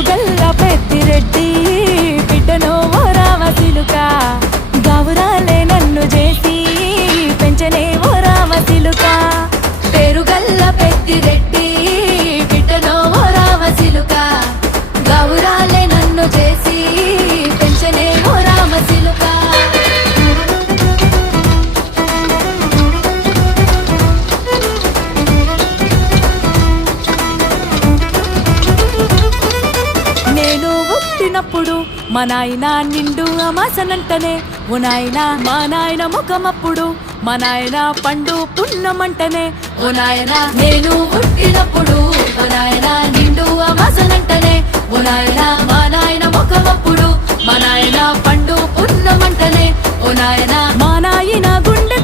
పేరుగల్ల పెద్దిరెడ్డి బిడ్డను ఓ రామచిలుక గౌరాలే నన్ను చేసి పెంచనే ఓ రామచిలుక పేరుగల్ల పెద్దిరెడ్డి బిడ్డను ఓ రామచిలుక గౌరాలే నన్ను చేసి పెంచనే ఓ రామచిలుక నేను పుట్టినప్పుడు మా నాయన నిండు అమాసనంటనే ఓ నాయన మా నాయన ముఖమప్పుడు మా నాయన పండు పున్నమంటనే ఓ నాయన నేను పుట్టినప్పుడు మా నాయన నిండు అమాసనంటనే ఓ నాయన మా నాయన ముఖమప్పుడు మా నాయన పండు పున్నమంటనే ఓ నాయన మా నాయన గుండె